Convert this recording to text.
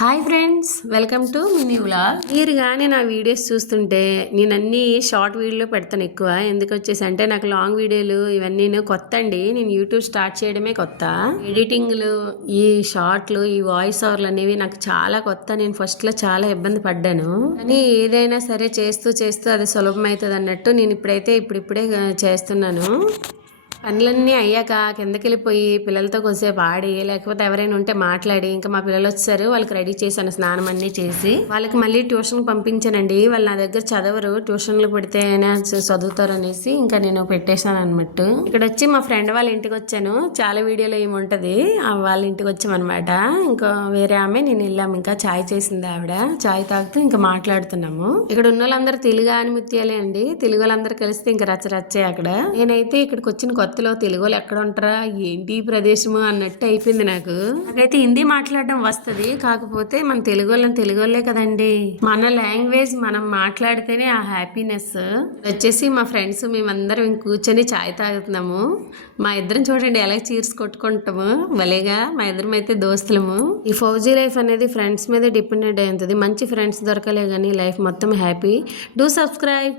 Hi friends, welcome to mini vlog. మీరు కానీ నా వీడియోస్ చూస్తుంటే నేను అన్ని షార్ట్ వీడియోలు పెడతాను ఎక్కువ. ఎందుకు వచ్చేసి అంటే నాకు లాంగ్ వీడియోలు ఇవన్నీ కొత్త అండి. నేను యూట్యూబ్ స్టార్ట్ చేయడమే కొత్త. ఎడిటింగ్లు, ఈ షార్ట్లు, ఈ వాయిస్ ఓవర్లు అనేవి నాకు చాలా కొత్త. నేను ఫస్ట్లో చాలా ఇబ్బంది పడ్డాను, కానీ ఏదైనా సరే చేస్తూ అది సులభం అవుతుంది అన్నట్టు నేను ఇప్పుడిప్పుడే చేస్తున్నాను. పనులన్నీ అయ్యాక కిందకి వెళ్ళిపోయి పిల్లలతో కొంచెంసేపు ఆడి, లేకపోతే ఎవరైనా ఉంటే మాట్లాడి, ఇంకా మా పిల్లలు వచ్చారు, వాళ్ళకి రెడీ చేశాను, స్నానం అన్నీ చేసి వాళ్ళకి మళ్ళీ ట్యూషన్కి పంపించానండి. వాళ్ళు నా దగ్గర చదవరు, ట్యూషన్లు పెడితే చదువుతారు అనేసి ఇంకా నేను పెట్టేశాను అనమాట. ఇక్కడ వచ్చి మా ఫ్రెండ్ వాళ్ళ ఇంటికి వచ్చాను. చాలా వీడియోలో ఏముంటది, వాళ్ళ ఇంటికి వచ్చామన్నమాట. ఇంకా వేరే ఆమె నేను వెళ్ళాము. ఇంకా చాయ్ చేసింది ఆవిడ. చాయ్ తాగుతూ ఇంకా మాట్లాడుతున్నాము. ఇక్కడ ఉన్న వాళ్ళందరూ తెలుగు ఆనిముత్యాలే అండి. తెలుగు వాళ్ళందరూ కలిస్తే ఇంకా రచ్చరచ్చే అక్కడ. నేనైతే ఇక్కడికి వచ్చిన కొత్తలో తెలుగు వాళ్ళు ఎక్కడ ఉంటారా, ఏంటి ప్రదేశము అన్నట్టు అయిపోయింది నాకు. నాకైతే హిందీ మాట్లాడడం వస్తుంది, కాకపోతే మన తెలుగు వాళ్ళే కదండి. మన లాంగ్వేజ్ మనం మాట్లాడితేనే ఆ హ్యాపీనెస్. వచ్చేసి మా ఫ్రెండ్స్ మేమందరం కూర్చొని చాయ్ తాగుతున్నాము. మా ఇద్దరం చూడండి ఎలా చీర్స్ కొట్టుకుంటాము, భలేగా. మా ఇద్దరం అయితే దోస్తులము. ఈ ఫౌజీ లైఫ్ అనేది ఫ్రెండ్స్ మీద డిపెండెంట్ అయి ఉంటుంది. మంచి ఫ్రెండ్స్ దొరకలే కానీ లైఫ్ మొత్తం హ్యాపీ. Do subscribe.